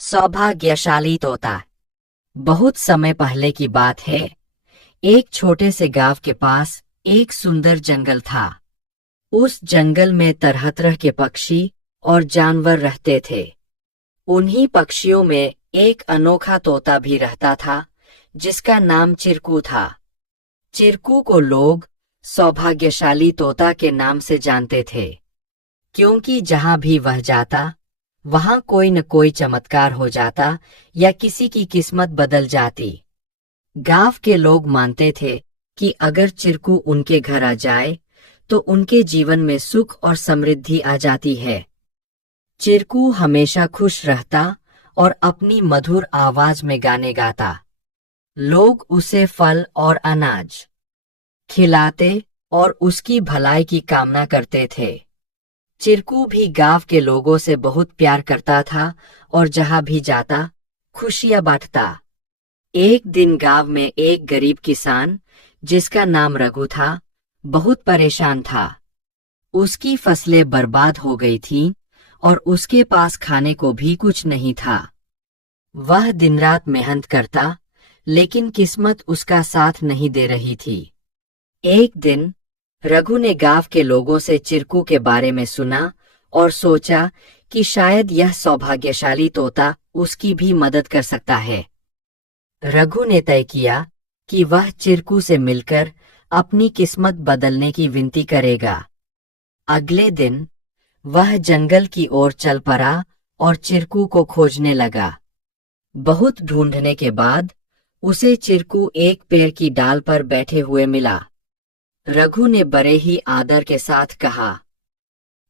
सौभाग्यशाली तोता। बहुत समय पहले की बात है। एक छोटे से गांव के पास एक सुंदर जंगल था। उस जंगल में तरह तरह के पक्षी और जानवर रहते थे। उन्हीं पक्षियों में एक अनोखा तोता भी रहता था, जिसका नाम चिरकू था। चिरकू को लोग सौभाग्यशाली तोता के नाम से जानते थे, क्योंकि जहां भी वह जाता वहां कोई न कोई चमत्कार हो जाता या किसी की किस्मत बदल जाती। गांव के लोग मानते थे कि अगर चिरकू उनके घर आ जाए तो उनके जीवन में सुख और समृद्धि आ जाती है। चिरकू हमेशा खुश रहता और अपनी मधुर आवाज में गाने गाता। लोग उसे फल और अनाज खिलाते और उसकी भलाई की कामना करते थे। चिरकू भी गांव के लोगों से बहुत प्यार करता था और जहां भी जाता खुशियां बांटता। एक दिन गांव में एक गरीब किसान, जिसका नाम रघु था, बहुत परेशान था। उसकी फसलें बर्बाद हो गई थीं और उसके पास खाने को भी कुछ नहीं था। वह दिन रात मेहनत करता, लेकिन किस्मत उसका साथ नहीं दे रही थी। एक दिन रघु ने गांव के लोगों से चिरकू के बारे में सुना और सोचा कि शायद यह सौभाग्यशाली तोता उसकी भी मदद कर सकता है। रघु ने तय किया कि वह चिरकू से मिलकर अपनी किस्मत बदलने की विनती करेगा। अगले दिन वह जंगल की ओर चल पड़ा और चिरकू को खोजने लगा। बहुत ढूंढने के बाद उसे चिरकू एक पेड़ की डाल पर बैठे हुए मिला। रघु ने बड़े ही आदर के साथ कहा।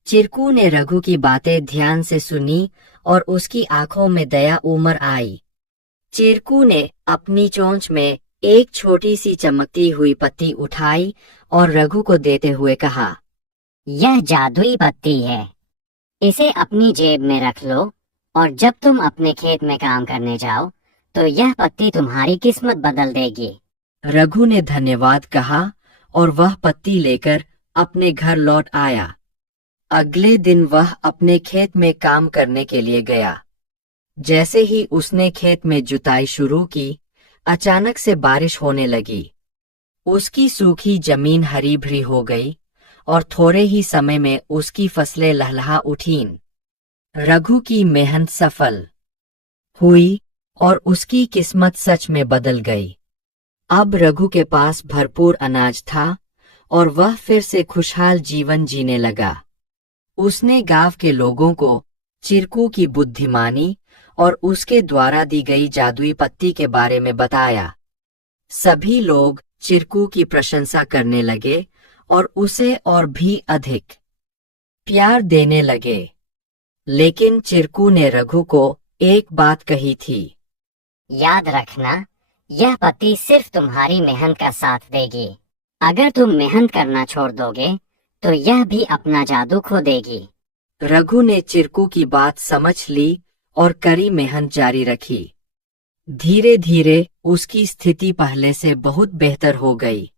चिरकू ने रघु की बातें ध्यान से सुनी और उसकी आंखों में दया उमड़ आई। चिरकू ने अपनी चोंच में एक छोटी सी चमकती हुई पत्ती उठाई और रघु को देते हुए कहा, यह जादुई पत्ती है। इसे अपनी जेब में रख लो और जब तुम अपने खेत में काम करने जाओ तो यह पत्ती तुम्हारी किस्मत बदल देगी। रघु ने धन्यवाद कहा और वह पत्ती लेकर अपने घर लौट आया। अगले दिन वह अपने खेत में काम करने के लिए गया। जैसे ही उसने खेत में जुताई शुरू की, अचानक से बारिश होने लगी। उसकी सूखी जमीन हरी भरी हो गई और थोड़े ही समय में उसकी फसलें लहलहा उठीं। रघु की मेहनत सफल हुई और उसकी किस्मत सच में बदल गई। अब रघु के पास भरपूर अनाज था और वह फिर से खुशहाल जीवन जीने लगा। उसने गांव के लोगों को चिरकू की बुद्धिमानी और उसके द्वारा दी गई जादुई पत्ती के बारे में बताया। सभी लोग चिरकू की प्रशंसा करने लगे और उसे और भी अधिक प्यार देने लगे। लेकिन चिरकू ने रघु को एक बात कही थी, याद रखना, यह पत्ती सिर्फ तुम्हारी मेहनत का साथ देगी। अगर तुम मेहनत करना छोड़ दोगे तो यह भी अपना जादू खो देगी। रघु ने चिरकू की बात समझ ली और कड़ी मेहनत जारी रखी। धीरे धीरे उसकी स्थिति पहले से बहुत बेहतर हो गई।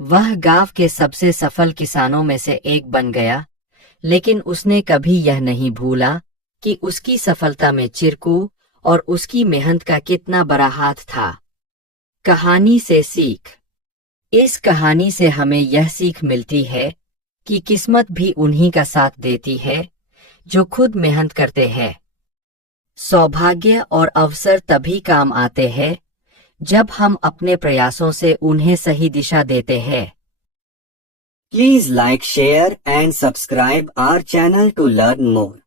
वह गांव के सबसे सफल किसानों में से एक बन गया, लेकिन उसने कभी यह नहीं भूला कि उसकी सफलता में चिरकू और उसकी मेहनत का कितना बड़ा हाथ था। कहानी से सीख। इस कहानी से हमें यह सीख मिलती है कि किस्मत भी उन्हीं का साथ देती है जो खुद मेहनत करते हैं। सौभाग्य और अवसर तभी काम आते हैं जब हम अपने प्रयासों से उन्हें सही दिशा देते हैं। Please like, share and subscribe our channel to learn more.